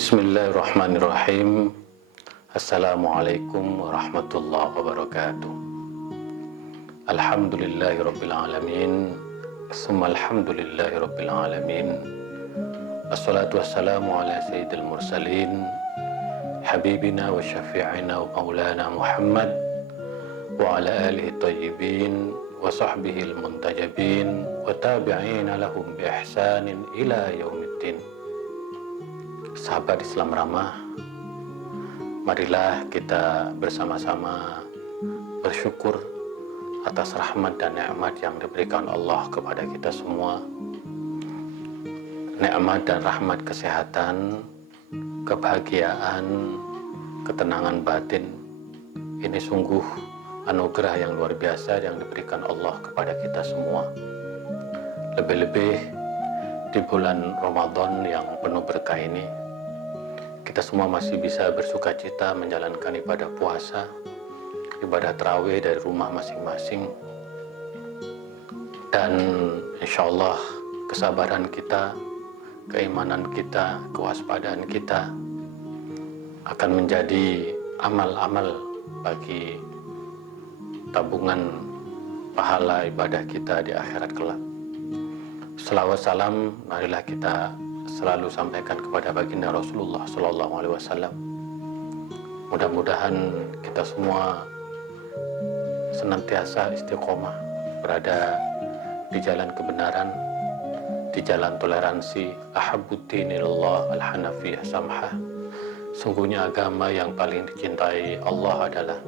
Bismillahirrahmanirrahim. Assalamualaikum warahmatullahi wabarakatuh. Alhamdulillahirabbil alamin. Summa alhamdulillahirabbil alamin. Assalatu wassalamu ala sayyidil mursalin habibina wa syafi'ina wa maulana Muhammad wa ala alihi tayyibin wa sahbihi al-muntajabin wa tabi'ina lahum bi ihsanin ila yaumiddin. Sahabat Islam ramah, marilah kita bersama-sama bersyukur atas rahmat dan nikmat yang diberikan Allah kepada kita semua. Nikmat dan rahmat kesehatan, kebahagiaan, ketenangan batin, ini sungguh anugerah yang luar biasa yang diberikan Allah kepada kita semua. Lebih-lebih di bulan Ramadan yang penuh berkah ini, kita semua masih bisa bersuka cita menjalankan ibadah puasa, ibadah tarawih dari rumah masing-masing. Dan insya Allah kesabaran kita, keimanan kita, kewaspadaan kita akan menjadi amal-amal bagi tabungan pahala ibadah kita di akhirat kelak. Selawat salam marilah kita selalu sampaikan kepada baginda Rasulullah Sallallahu Alaihi Wasallam. Mudah-mudahan kita semua senantiasa istiqomah berada di jalan kebenaran, di jalan toleransi. Ahabbuddinillah al-hanafiyah samhah. Sungguhnya agama yang paling dicintai Allah adalah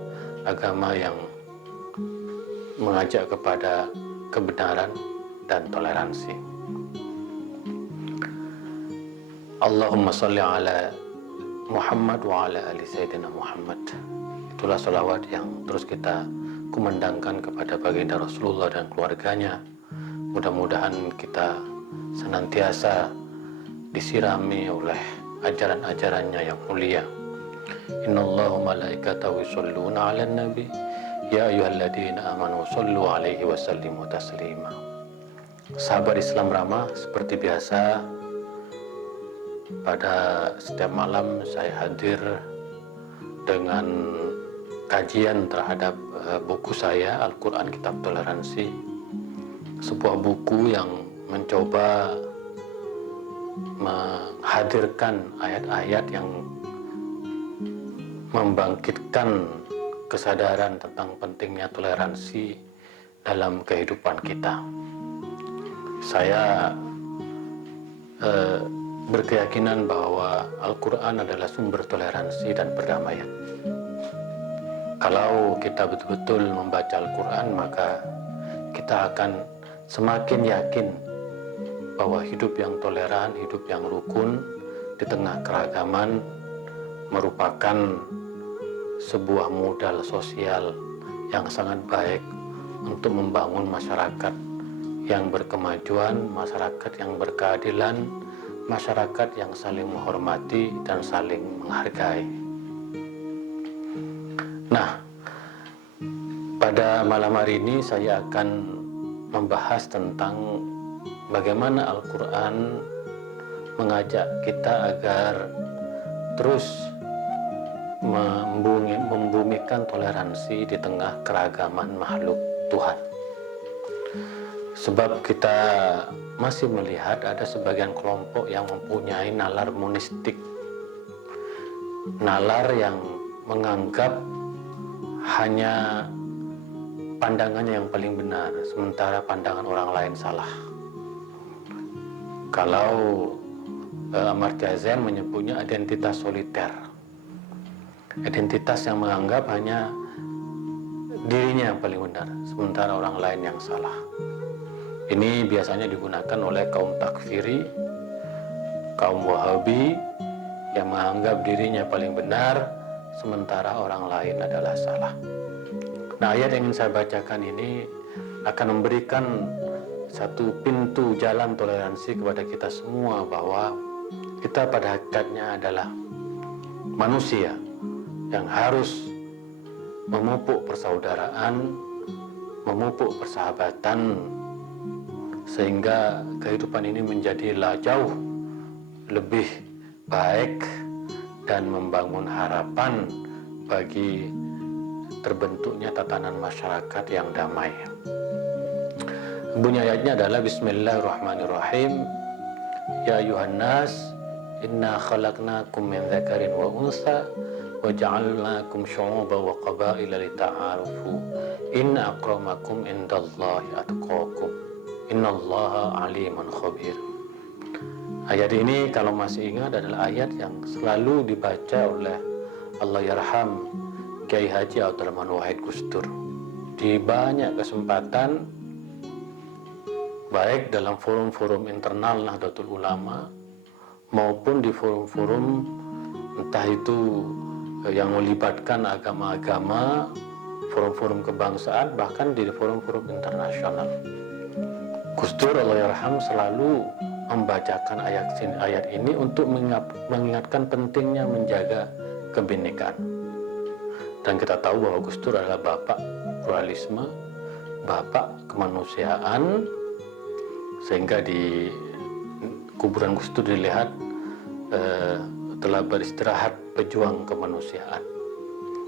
agama yang mengajak kepada kebenaran dan toleransi. Allahumma salli ala Muhammad wa ala ali Sayyidina Muhammad. Itulah salawat yang terus kita kumandangkan kepada baginda Rasulullah dan keluarganya. Mudah-mudahan kita senantiasa disirami oleh ajaran-ajarannya yang mulia. Innallaha malaikatahu yusholluna 'alan nabi ya ayyuhalladzina amanu shollu 'alaihi wa sallimu taslima. Sahabat Islam ramah, seperti biasa pada setiap malam saya hadir dengan kajian terhadap buku saya, Al-Quran Kitab Toleransi. Sebuah buku yang mencoba menghadirkan ayat-ayat yang membangkitkan kesadaran tentang pentingnya toleransi dalam kehidupan kita. Saya berkeyakinan bahwa Al-Quran adalah sumber toleransi dan perdamaian. Kalau kita betul-betul membaca Al-Quran, maka kita akan semakin yakin bahwa hidup yang toleran, hidup yang rukun di tengah keragaman merupakan sebuah modal sosial yang sangat baik untuk membangun masyarakat yang berkemajuan, masyarakat yang berkeadilan, masyarakat yang saling menghormati dan saling menghargai. Nah, pada malam hari ini saya akan membahas tentang bagaimana Al-Quran mengajak kita agar terus membumikan toleransi di tengah keragaman makhluk Tuhan. Sebab kita masih melihat ada sebagian kelompok yang mempunyai nalar monistik, nalar yang menganggap hanya pandangannya yang paling benar, sementara pandangan orang lain salah. Kalau Amartya Sen menyebutnya identitas soliter, identitas yang menganggap hanya dirinya yang paling benar, sementara orang lain yang salah. Ini biasanya digunakan oleh kaum takfiri, kaum wahabi yang menganggap dirinya paling benar, sementara orang lain adalah salah. Nah, ayat yang ingin saya bacakan ini akan memberikan satu pintu jalan toleransi kepada kita semua, bahwa kita pada hakikatnya adalah manusia yang harus memupuk persaudaraan, memupuk persahabatan, sehingga kehidupan ini menjadilah jauh lebih baik dan membangun harapan bagi terbentuknya tatanan masyarakat yang damai. Bunyi ayatnya adalah Bismillahirrahmanirrahim. Ya ayuhan nas, inna khalaqnakum min dzakarin wa unsa wa ja'alnakum syu'uban wa qabaila lita'arufu. Inna akramakum indallahi atqakum. Innallaha alimun khabir. Ayat ini kalau masih ingat adalah ayat yang selalu dibaca oleh Allahyarham Kiai Haji Abdurrahman Wahid Gusdur di banyak kesempatan, baik dalam forum-forum internal Nahdlatul Ulama maupun di forum-forum entah itu yang melibatkan agama-agama, forum-forum kebangsaan, bahkan di forum-forum internasional. Gusdur Allahyarham selalu membacakan ayat ini untuk mengingatkan pentingnya menjaga kebinekaan. Dan kita tahu bahwa Gusdur adalah bapak pluralisme, bapak kemanusiaan, sehingga di kuburan Gusdur dilihat telah beristirahat pejuang kemanusiaan.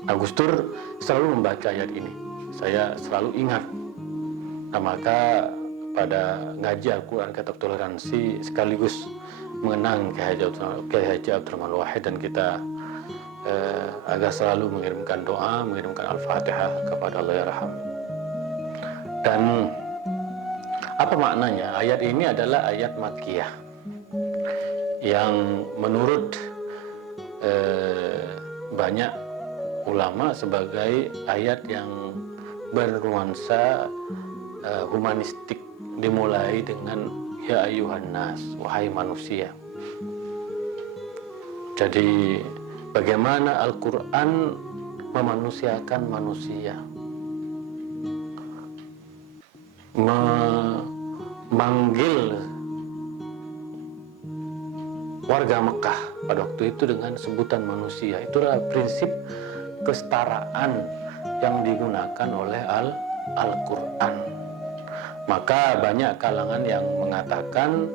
Nah, Gusdur selalu membaca ayat ini. Saya selalu ingat. Nah, maka pada ngaji Al-Quran Kitab Toleransi sekaligus mengenang Kiai Haji Abdurrahman Wahid, dan kita agar selalu mengirimkan doa, mengirimkan Al-Fatihah kepada Allahyarham. Dan apa maknanya? Ayat ini adalah ayat Makkiyah yang menurut banyak ulama sebagai ayat yang bernuansa humanistik, dimulai dengan ya ayuhan nas, wahai manusia. Jadi bagaimana Al-Quran memanusiakan manusia, memanggil warga Mekah pada waktu itu dengan sebutan manusia. Itulah prinsip kesetaraan yang digunakan oleh Al-Quran. Maka banyak kalangan yang mengatakan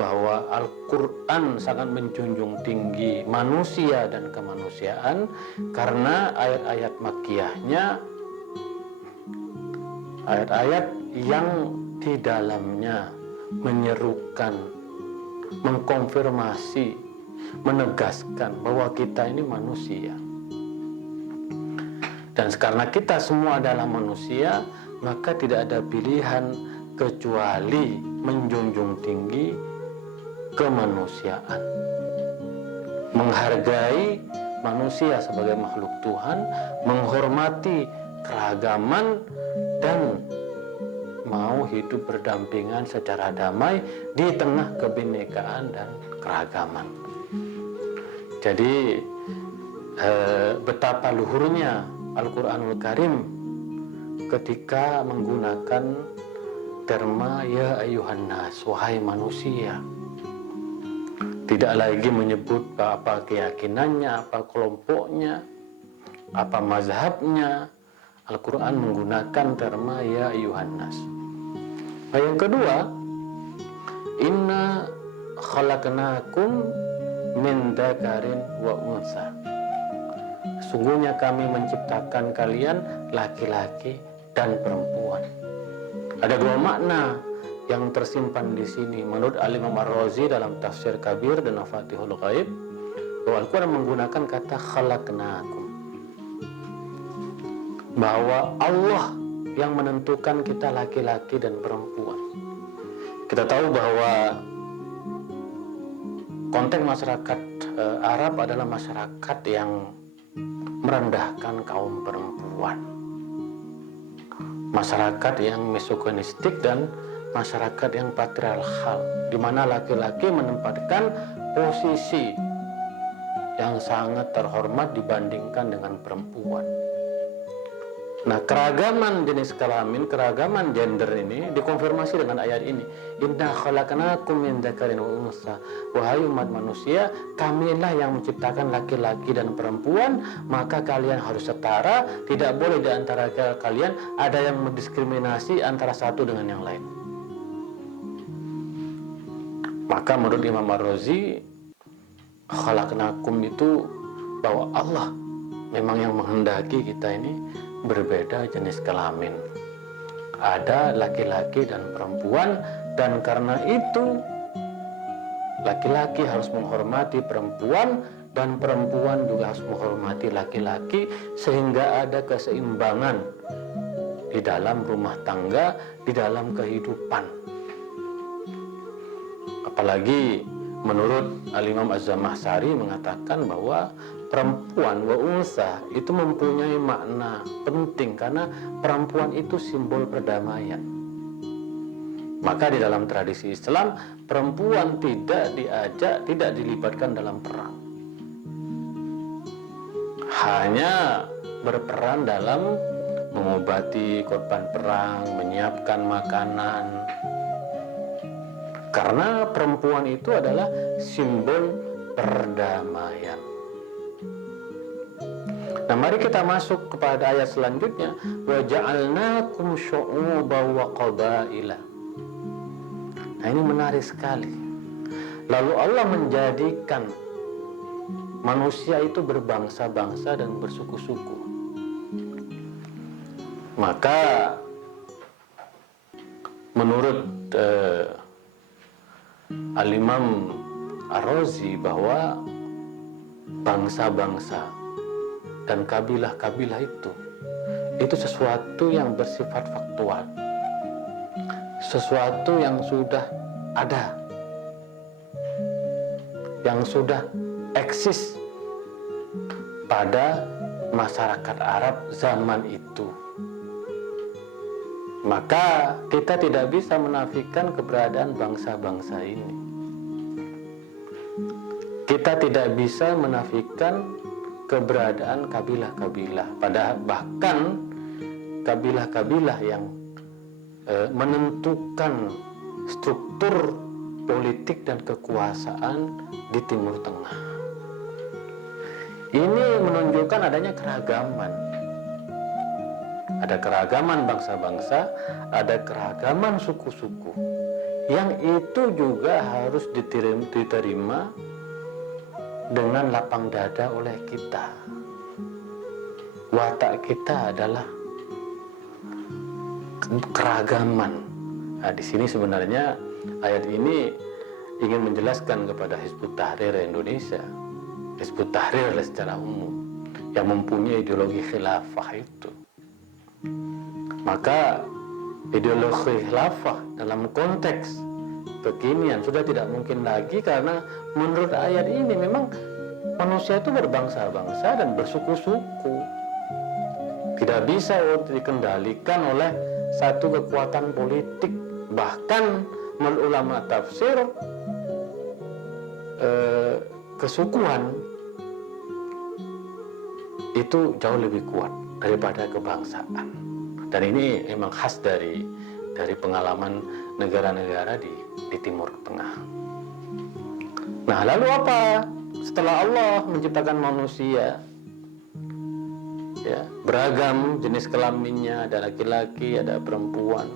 bahwa Al-Quran sangat menjunjung tinggi manusia dan kemanusiaan karena ayat-ayat Makkiyahnya, ayat-ayat yang di dalamnya menyerukan, mengkonfirmasi, menegaskan bahwa kita ini manusia. Dan karena kita semua adalah manusia, maka tidak ada pilihan kecuali menjunjung tinggi kemanusiaan, menghargai manusia sebagai makhluk Tuhan, menghormati keragaman, dan mau hidup berdampingan secara damai di tengah kebinekaan dan keragaman. Jadi betapa luhurnya Al-Quranul Karim ketika menggunakan terma ya ayuhan nas, wahai manusia. Tidak lagi menyebut apa keyakinannya, apa kelompoknya, apa mazhabnya. Al-Quran menggunakan terma ya ayuhan nas. Nah, yang kedua, inna khalaqnakum min dzakarin wa unsa. Sungguhnya kami menciptakan kalian laki-laki dan perempuan. Ada dua makna yang tersimpan di sini menurut Al-Imam Ar-Razi dalam Tafsir Kabir dan Mafatihul Ghaib, bahwa Al-Quran menggunakan kata khalaqnakum, bahwa Allah yang menentukan kita laki-laki dan perempuan. Kita tahu bahwa konteks masyarakat Arab adalah masyarakat yang merendahkan kaum perempuan, masyarakat yang misoginistik dan masyarakat yang patriarkal, di mana laki-laki menempatkan posisi yang sangat terhormat dibandingkan dengan perempuan. Nah, keragaman jenis kelamin, keragaman gender ini dikonfirmasi dengan ayat ini. Inna khalaqnakum min dzakarin wa unsa. Wahai umat manusia, kamilah yang menciptakan laki-laki dan perempuan, maka kalian harus setara, tidak boleh di antara kalian ada yang mendiskriminasi antara satu dengan yang lain. Maka menurut Imam Ar-Razi, khalaqnakum itu bahwa Allah memang yang menghendaki kita ini berbeda jenis kelamin. Ada laki-laki dan perempuan, dan karena itu laki-laki harus menghormati perempuan dan perempuan juga harus menghormati laki-laki, sehingga ada keseimbangan di dalam rumah tangga, di dalam kehidupan. Apalagi menurut Al-Imam Az-Zamakhsyari mengatakan bahwa perempuan wa unsa itu mempunyai makna penting, karena perempuan itu simbol perdamaian. Maka di dalam tradisi Islam, perempuan tidak dilibatkan dalam perang. Hanya berperan dalam mengobati korban perang, menyiapkan makanan. Karena perempuan itu adalah simbol perdamaian. Nah, mari kita masuk kepada ayat selanjutnya. Wa ja'alnakum syu'uban wa qabaila. Nah, ini menarik sekali. Lalu Allah menjadikan manusia itu berbangsa-bangsa dan bersuku-suku. Maka menurut Al-Imam Ar-Razi bahwa bangsa-bangsa dan kabilah-kabilah itu sesuatu yang bersifat faktual, sesuatu yang sudah ada, yang sudah eksis pada masyarakat Arab zaman itu. Maka kita tidak bisa menafikan keberadaan bangsa-bangsa ini. Kita tidak bisa menafikan keberadaan kabilah-kabilah. Padahal bahkan kabilah-kabilah yang menentukan struktur politik dan kekuasaan di Timur Tengah. Ini menunjukkan adanya keragaman. Ada keragaman bangsa-bangsa, ada keragaman suku-suku, yang itu juga harus diterima dengan lapang dada oleh kita. Watak kita adalah keragaman. Nah, di sini sebenarnya ayat ini ingin menjelaskan kepada Hizbut Tahrir Indonesia, Hizbut Tahrir secara umum, yang mempunyai ideologi khilafah itu. Maka ideologi khilafah dalam konteks kekinian sudah tidak mungkin lagi, karena menurut ayat ini memang manusia itu berbangsa-bangsa dan bersuku-suku. Tidak bisa dikendalikan oleh satu kekuatan politik. Bahkan menurut ulama tafsir, kesukuan itu jauh lebih kuat daripada kebangsaan. Dan ini memang khas dari pengalaman negara-negara di Timur Tengah. Nah, lalu apa? Setelah Allah menciptakan manusia, ya, beragam jenis kelaminnya, ada laki-laki, ada perempuan,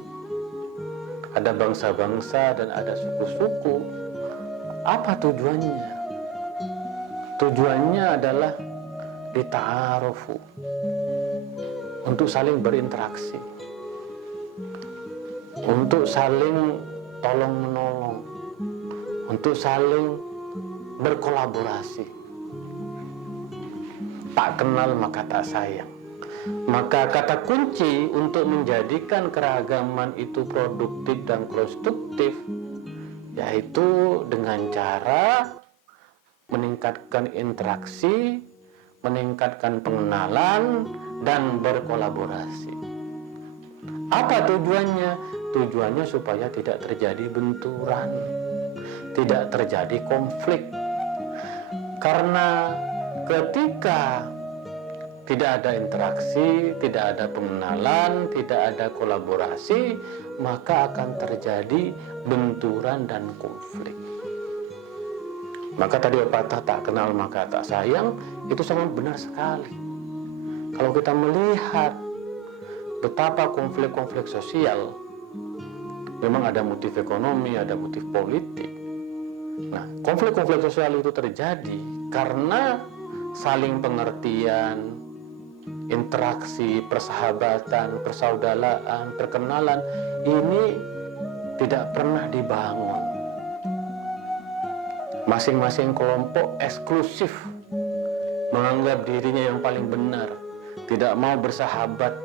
ada bangsa-bangsa dan ada suku-suku. Apa tujuannya? Tujuannya adalah dita'arufu, untuk saling berinteraksi, untuk saling tolong-menolong, untuk saling berkolaborasi. Tak kenal maka tak sayang. Maka kata kunci untuk menjadikan keragaman itu produktif dan konstruktif, yaitu dengan cara meningkatkan interaksi, meningkatkan pengenalan, dan berkolaborasi. Apa tujuannya? Tujuannya supaya tidak terjadi benturan, tidak terjadi konflik. Karena ketika tidak ada interaksi, tidak ada pengenalan, tidak ada kolaborasi, maka akan terjadi benturan dan konflik. Maka tadi pepatah tak kenal maka tak sayang itu sangat benar sekali. Kalau kita melihat betapa konflik-konflik sosial, memang ada motif ekonomi, ada motif politik, Nah, konflik-konflik sosial itu terjadi karena saling pengertian, interaksi, persahabatan, persaudaraan, perkenalan ini tidak pernah dibangun. Masing-masing kelompok eksklusif menganggap dirinya yang paling benar, tidak mau bersahabat,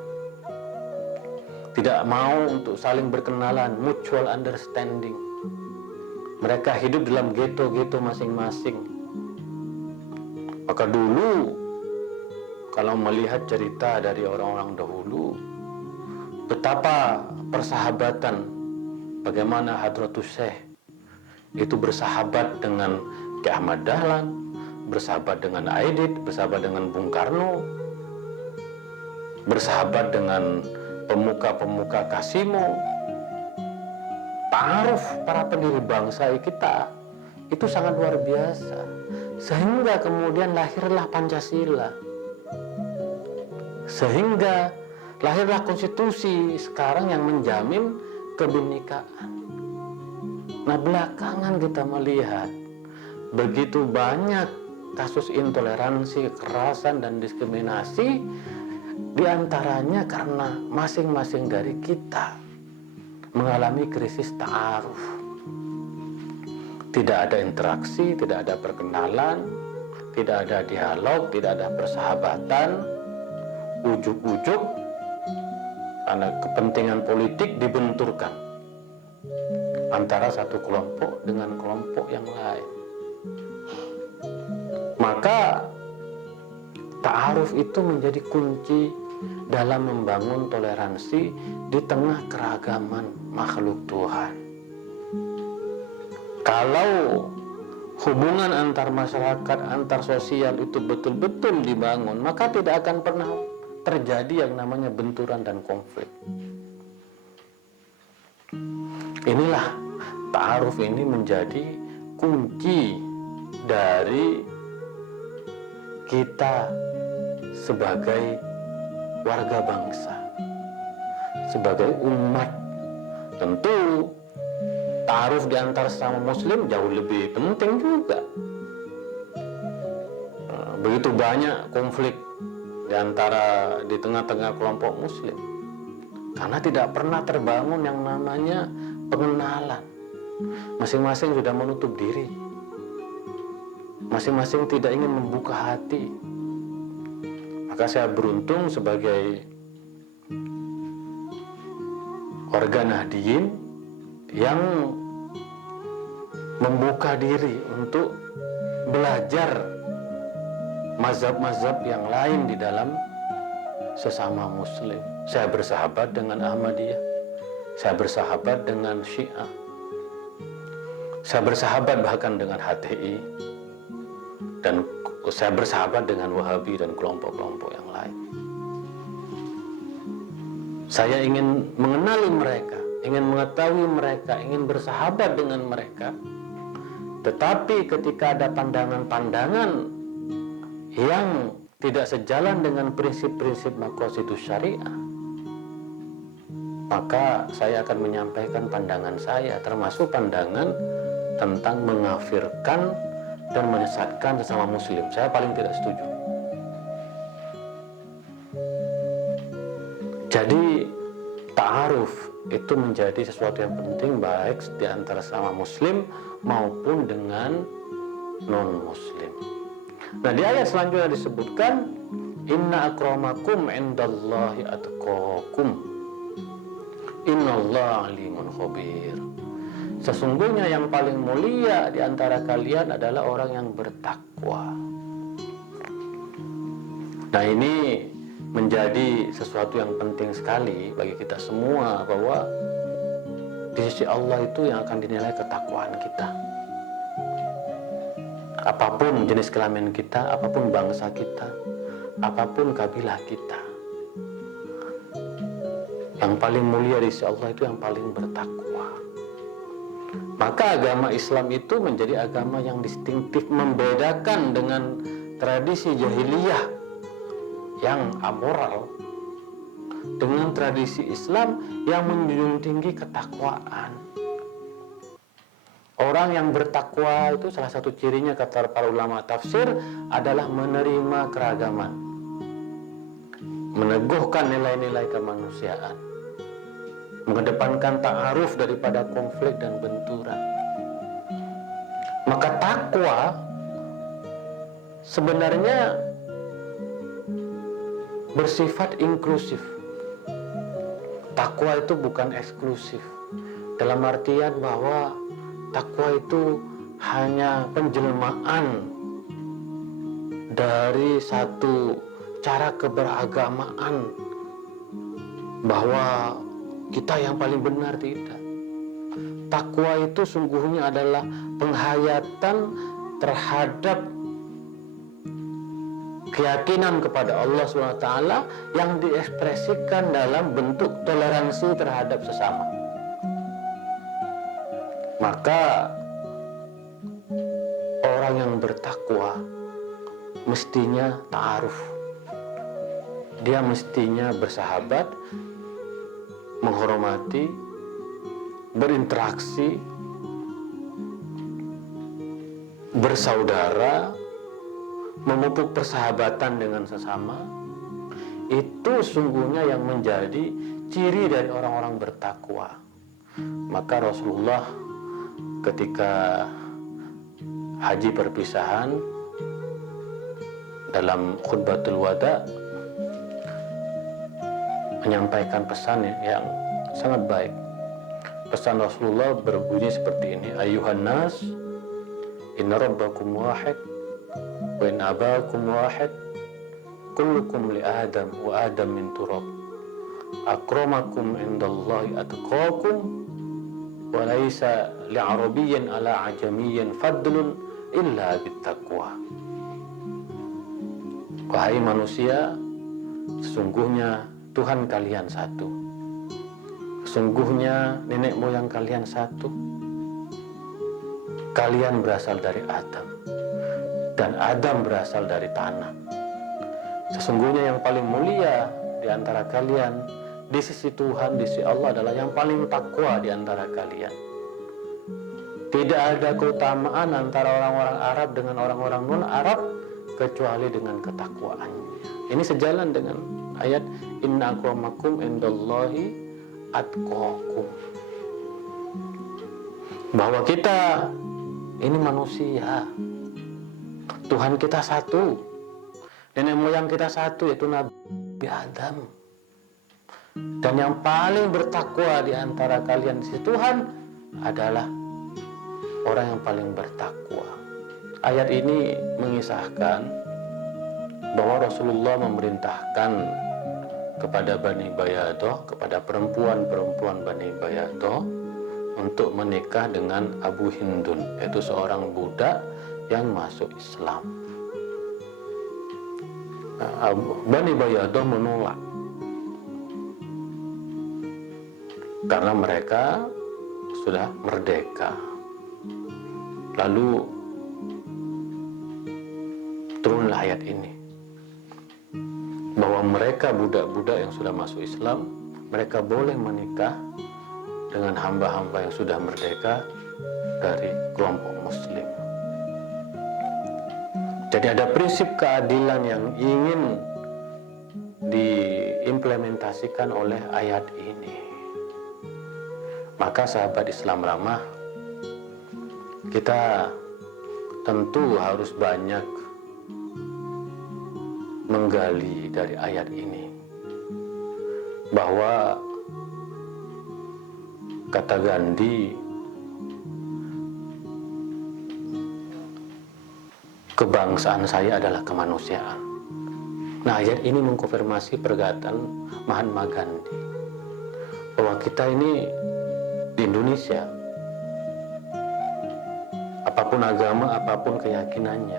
tidak mau untuk saling berkenalan, mutual understanding. Mereka hidup dalam ghetto-ghetto masing-masing. Maka dulu, kalau melihat cerita dari orang-orang dahulu, betapa persahabatan, bagaimana Hadratus Syekh itu bersahabat dengan Ki Ahmad Dahlan, bersahabat dengan Aidit, bersahabat dengan Bung Karno, bersahabat dengan pemuka-pemuka Kasimo. Ta'aruf para pendiri bangsa kita itu sangat luar biasa, sehingga kemudian lahirlah Pancasila, sehingga lahirlah konstitusi sekarang yang menjamin kebinekaan. Nah, belakangan kita melihat begitu banyak kasus intoleransi, kekerasan, dan diskriminasi, diantaranya karena masing-masing dari kita mengalami krisis ta'aruf. Tidak ada interaksi, tidak ada perkenalan, tidak ada dialog, tidak ada persahabatan. Ujuk-ujuk karena kepentingan politik dibenturkan antara satu kelompok dengan kelompok yang lain. Maka ta'aruf itu menjadi kunci dalam membangun toleransi di tengah keragaman makhluk Tuhan. Kalau hubungan antar masyarakat, antar sosial itu betul-betul dibangun, maka tidak akan pernah terjadi yang namanya benturan dan konflik. Inilah ta'aruf ini menjadi kunci dari kita sebagai warga bangsa, sebagai umat. Tentu ta'aruf di antara sesama muslim jauh lebih penting juga. Begitu banyak konflik di tengah-tengah kelompok muslim karena tidak pernah terbangun yang namanya pengenalan. Masing-masing sudah menutup diri, masing-masing tidak ingin membuka hati. Maka saya beruntung sebagai warga Nahdien yang membuka diri untuk belajar mazhab-mazhab yang lain di dalam sesama muslim. Saya bersahabat dengan Ahmadiyah, saya bersahabat dengan Syiah, saya bersahabat bahkan dengan HTI, dan saya bersahabat dengan Wahabi dan kelompok-kelompok yang lain. Saya ingin mengenali mereka, ingin mengetahui mereka, ingin bersahabat dengan mereka. Tetapi ketika ada pandangan-pandangan yang tidak sejalan dengan prinsip-prinsip maqasidus syariah, maka saya akan menyampaikan pandangan saya, termasuk pandangan tentang mengafirkan dan menyesatkan sesama muslim. Saya paling tidak setuju. Jadi ta'aruf itu menjadi sesuatu yang penting baik di antara sesama muslim maupun dengan non-muslim. Nah, di ayat selanjutnya disebutkan inna akramakum indallahi atqakum innallaha alimun khabir. Sesungguhnya yang paling mulia di antara kalian adalah orang yang bertakwa. Nah, ini menjadi sesuatu yang penting sekali bagi kita semua, bahwa di sisi Allah itu yang akan dinilai ketakwaan kita. Apapun jenis kelamin kita, apapun bangsa kita, apapun kabilah kita, yang paling mulia di sisi Allah itu yang paling bertakwa. Maka agama Islam itu menjadi agama yang distinktif, membedakan dengan tradisi jahiliyah yang amoral dengan tradisi Islam yang menjunjung tinggi ketakwaan. Orang yang bertakwa itu salah satu cirinya kata para ulama tafsir adalah menerima keragaman, meneguhkan nilai-nilai kemanusiaan, mengedepankan ta'aruf daripada konflik dan benturan. Maka takwa sebenarnya bersifat inklusif. Takwa itu bukan eksklusif, dalam artian bahwa takwa itu hanya penjelmaan dari satu cara keberagamaan, bahwa kita yang paling benar, tidak. Takwa itu sungguhnya adalah penghayatan terhadap keyakinan kepada Allah SWT yang diekspresikan dalam bentuk toleransi terhadap sesama. Maka orang yang bertakwa mestinya ta'aruf. Dia mestinya bersahabat, menghormati, berinteraksi, bersaudara, memupuk persahabatan dengan sesama. Itu sungguhnya yang menjadi ciri dari orang-orang bertakwa. Maka Rasulullah ketika haji perpisahan dalam khutbatul wada menyampaikan pesan yang sangat baik. Pesan Rasulullah berbunyi seperti ini: Ayuhan nas, inna rabbakum wahid, wa in abakum wahid, kullukum li Adam wa Adam min turab, akramakum indallahi atqakum, wa laisa li'arabiyyin ala ajamiyyin fadlun illa bittaqwa. Wahai manusia, sesungguhnya Tuhan kalian satu, sesungguhnya nenek moyang kalian satu. Kalian berasal dari Adam, dan Adam berasal dari tanah. Sesungguhnya yang paling mulia di antara kalian di sisi Tuhan, di sisi Allah adalah yang paling takwa di antara kalian. Tidak ada keutamaan antara orang-orang Arab dengan orang-orang non-Arab kecuali dengan ketakwaannya. Ini sejalan dengan ayat inna akramakum indallahi atqakum. Bahwa kita ini manusia, Tuhan kita satu, nenek moyang kita satu, yaitu Nabi Adam. Dan yang paling bertakwa di antara kalian di sisi Tuhan adalah orang yang paling bertakwa. Ayat ini mengisahkan bahwa Rasulullah memerintahkan kepada Bani Bayadoh, kepada perempuan-perempuan Bani Bayadoh, untuk menikah dengan Abu Hindun, yaitu seorang budak yang masuk Islam. Bani Bayadoh menolak karena mereka sudah merdeka. Lalu turunlah ayat ini, bahwa mereka budak-budak yang sudah masuk Islam, mereka boleh menikah dengan hamba-hamba yang sudah merdeka dari kelompok Muslim. Jadi ada prinsip keadilan yang ingin diimplementasikan oleh ayat ini. Maka sahabat Islam ramah, kita tentu harus banyak menggali dari ayat ini, bahwa kata Gandhi, kebangsaan saya adalah kemanusiaan. Nah, ayat ini mengkonfirmasi perkataan Mahatma Gandhi, bahwa kita ini di Indonesia, apapun agama, apapun keyakinannya,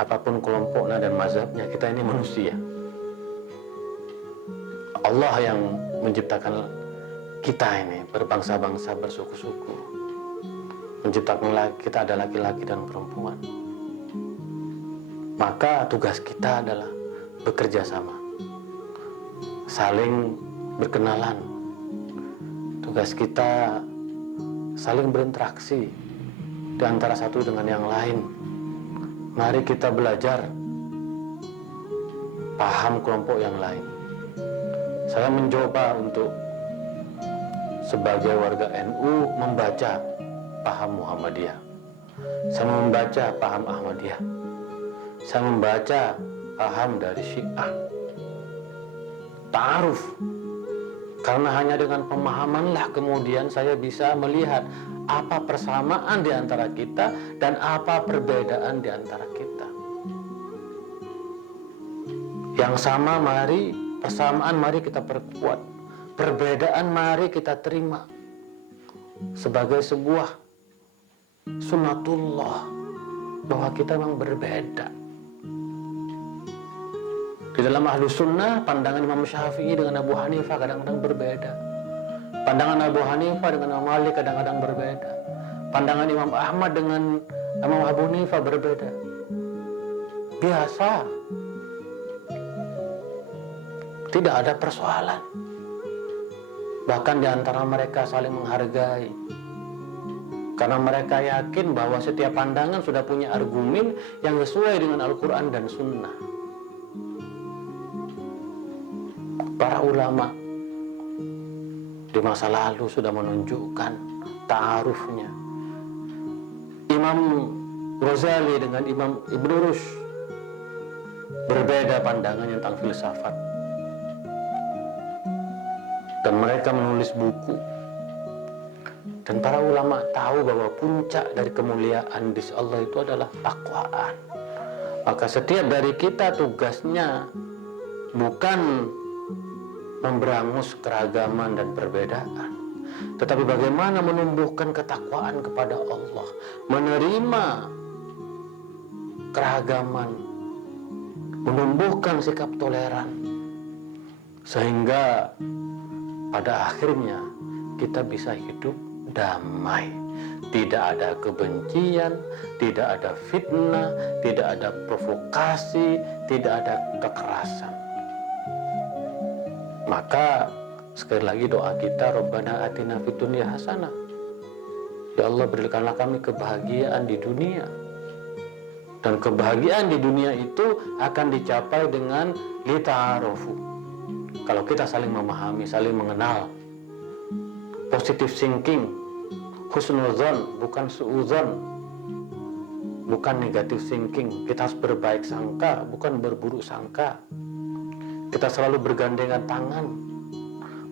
apapun kelompoknya dan mazhabnya, kita ini manusia. Allah yang menciptakan kita ini berbangsa-bangsa, bersuku-suku, menciptakan kita ada laki-laki dan perempuan. Maka tugas kita adalah bekerja sama, saling berkenalan. Tugas kita saling berinteraksi, di antara satu dengan yang lain. Mari kita belajar paham kelompok yang lain. Saya mencoba untuk sebagai warga NU membaca paham Muhammadiyah. Saya membaca paham Ahmadiyah. Saya membaca paham dari Syiah. Ta'aruf. Karena hanya dengan pemahamanlah kemudian saya bisa melihat apa persamaan di antara kita dan apa perbedaan di antara kita. Yang sama mari, persamaan mari kita perkuat. Perbedaan mari kita terima sebagai sebuah sunnatullah bahwa kita memang berbeda. Di dalam ahlu sunnah, pandangan Imam Syafi'i dengan Abu Hanifah kadang-kadang berbeda. Pandangan Abu Hanifah dengan Imam Malik kadang-kadang berbeda. Pandangan Imam Ahmad dengan Imam Abu Hanifah berbeda. Biasa. Tidak ada persoalan. Bahkan di antara mereka saling menghargai. Karena mereka yakin bahwa setiap pandangan sudah punya argumen yang sesuai dengan Al-Quran dan Sunnah. Para ulama di masa lalu sudah menunjukkan ta'arufnya. Imam Ghazali dengan Imam Ibn Rushd berbeda pandangannya tentang filsafat. Dan mereka menulis buku. Dan para ulama tahu bahwa puncak dari kemuliaan di sisi Allah itu adalah takwaan. Maka setiap dari kita tugasnya bukan memberangus keragaman dan perbedaan, tetapi bagaimana menumbuhkan ketakwaan kepada Allah, menerima keragaman, menumbuhkan sikap toleran, sehingga pada akhirnya kita bisa hidup damai. Tidak ada kebencian, tidak ada fitnah, tidak ada provokasi, tidak ada kekerasan. Maka sekali lagi doa kita, Rabbana atina fid dunya hasanah. Ya Allah, berikanlah kami kebahagiaan di dunia. Dan kebahagiaan di dunia itu akan dicapai dengan lita'arufu. Kalau kita saling memahami, saling mengenal. Positive thinking, husnuzon, bukan suuzon, bukan negative thinking. Kita harus berbaik sangka, bukan berburuk sangka. Kita selalu bergandengan tangan,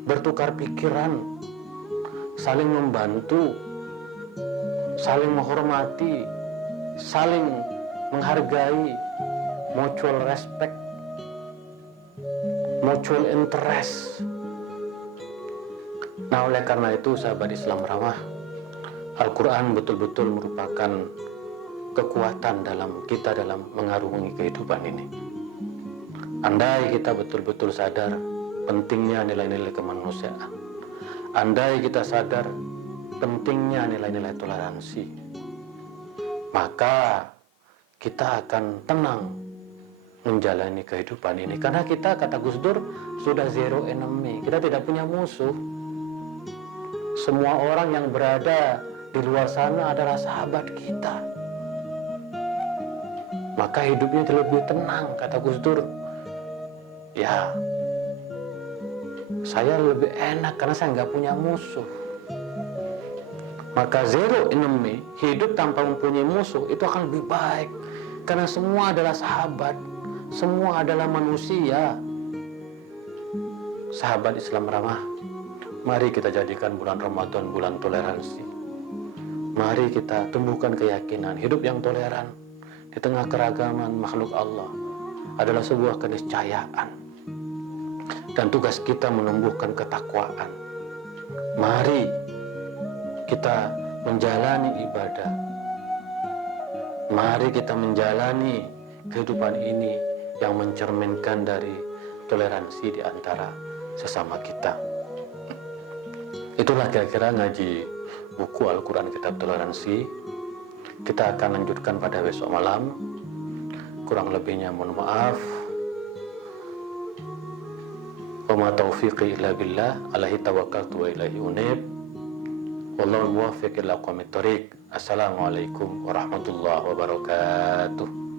bertukar pikiran, saling membantu, saling menghormati, saling menghargai, mutual respect, mutual interest. Nah, oleh karena itu sahabat Islam ramah, Al-Quran betul-betul merupakan kekuatan dalam kita dalam mengarungi kehidupan ini. Andai kita betul-betul sadar pentingnya nilai-nilai kemanusiaan, andai kita sadar pentingnya nilai-nilai toleransi, maka kita akan tenang menjalani kehidupan ini. Karena kita, kata Gus Dur, sudah zero enemy. Kita tidak punya musuh. Semua orang yang berada di luar sana adalah sahabat kita. Maka hidupnya lebih tenang, kata Gus Dur. Ya, saya lebih enak karena saya nggak punya musuh. Maka zero enemy, hidup tanpa mempunyai musuh, itu akan lebih baik. Karena semua adalah sahabat, semua adalah manusia. Sahabat Islam ramah, mari kita jadikan bulan Ramadan bulan toleransi. Mari kita tumbuhkan keyakinan hidup yang toleran di tengah keragaman makhluk Allah adalah sebuah keniscayaan. Dan tugas kita menumbuhkan ketakwaan. Mari kita menjalani ibadah. Mari kita menjalani kehidupan ini yang mencerminkan dari toleransi di antara sesama kita. Itulah kira-kira ngaji buku Al-Quran Kitab Toleransi. Kita akan lanjutkan pada besok malam. Kurang lebihnya mohon maaf. Wa ma taufiqi illa billah, alaihi tawakkaltu wa ilaihi unib. Wallahu muwaffiq ila aqwamit thoriq. Assalamualaikum warahmatullahi wabarakatuh.